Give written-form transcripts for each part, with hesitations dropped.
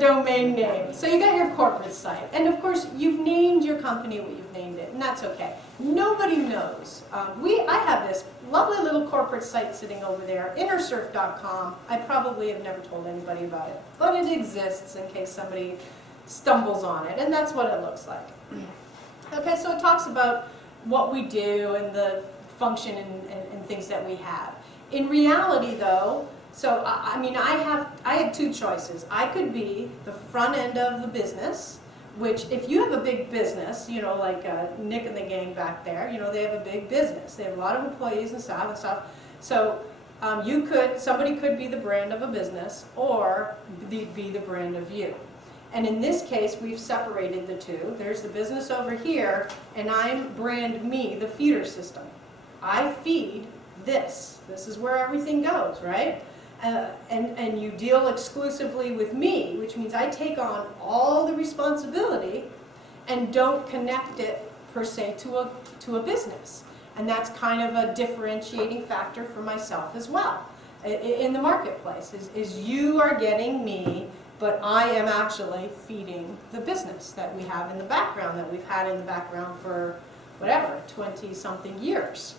domain name. So you got your corporate site. And of course, you've named your company what you've named it, and that's okay. Nobody knows. I have this lovely little corporate site sitting over there, innersurf.com. I probably have never told anybody about it, but it exists in case somebody stumbles on it, and that's what it looks like. Okay, so it talks about what we do and the function and things that we have. In reality, though, so I mean, I had two choices. I could be the front end of the business, which if you have a big business, you know, like Nick and the gang back there, you know, they have a big business. They have a lot of employees and stuff. So somebody could be the brand of a business, or be the brand of you. And in this case, we've separated the two. There's the business over here, and I'm brand me, the feeder system. I feed this. This is where everything goes, right? And you deal exclusively with me, which means I take on all the responsibility and don't connect it per se to a business. And that's kind of a differentiating factor for myself as well in the marketplace, is you are getting me, but I am actually feeding the business that we have in the background, that we've had in the background for whatever, 20-something years.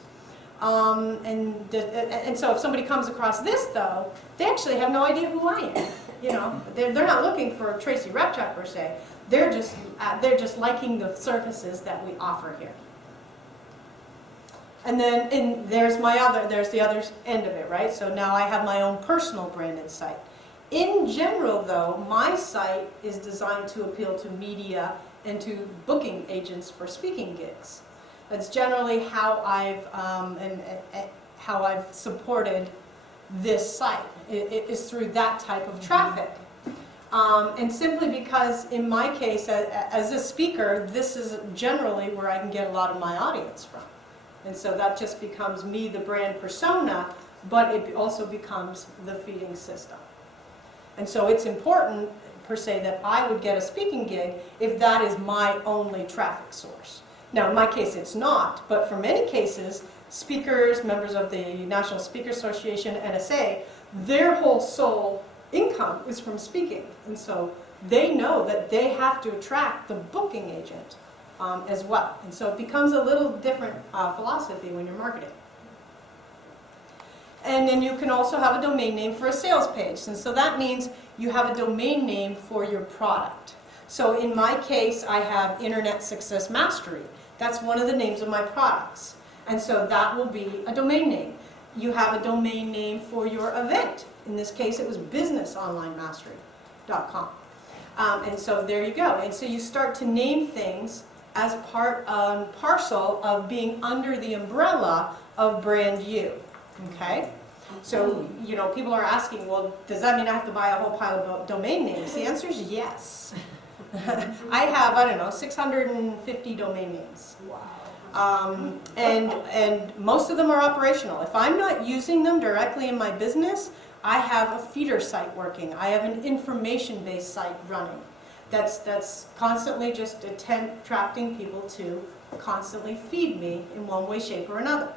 And so if somebody comes across this, though, they actually have no idea who I am. You know, they're not looking for Tracy Repchuk per se. They're just liking the services that we offer here. And then there's the other end of it, right? So now I have my own personal branded site. In general, though, my site is designed to appeal to media and to booking agents for speaking gigs. That's generally how I've supported this site. It is through that type of traffic. And simply because, in my case, as a speaker, this is generally where I can get a lot of my audience from. And so that just becomes me, the brand persona, but it also becomes the feeding system. And so it's important, per se, that I would get a speaking gig if that is my only traffic source. Now, in my case, it's not, but for many cases, speakers, members of the National Speaker Association, NSA, their whole sole income is from speaking. And so they know that they have to attract the booking agent as well. And so it becomes a little different philosophy when you're marketing. And then you can also have a domain name for a sales page. And so that means you have a domain name for your product. So in my case, I have Internet Success Mastery. That's one of the names of my products. And so that will be a domain name. You have a domain name for your event. In this case, it was businessonlinemastery.com. And so there you go. And so you start to name things as part and parcel of being under the umbrella of brand you. Okay? So, you know, people are asking, well, does that mean I have to buy a whole pile of domain names? The answer is yes. I have, I don't know, 650 domain names. Wow. And most of them are operational. If I'm not using them directly in my business, I have a feeder site working. I have an information-based site running that's constantly just attracting people to constantly feed me in one way, shape, or another.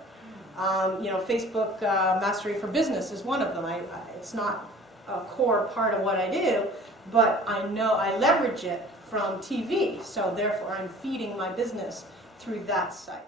You know, Facebook Mastery for Business is one of them. It's not a core part of what I do, but I know I leverage it from TV, so therefore I'm feeding my business through that site.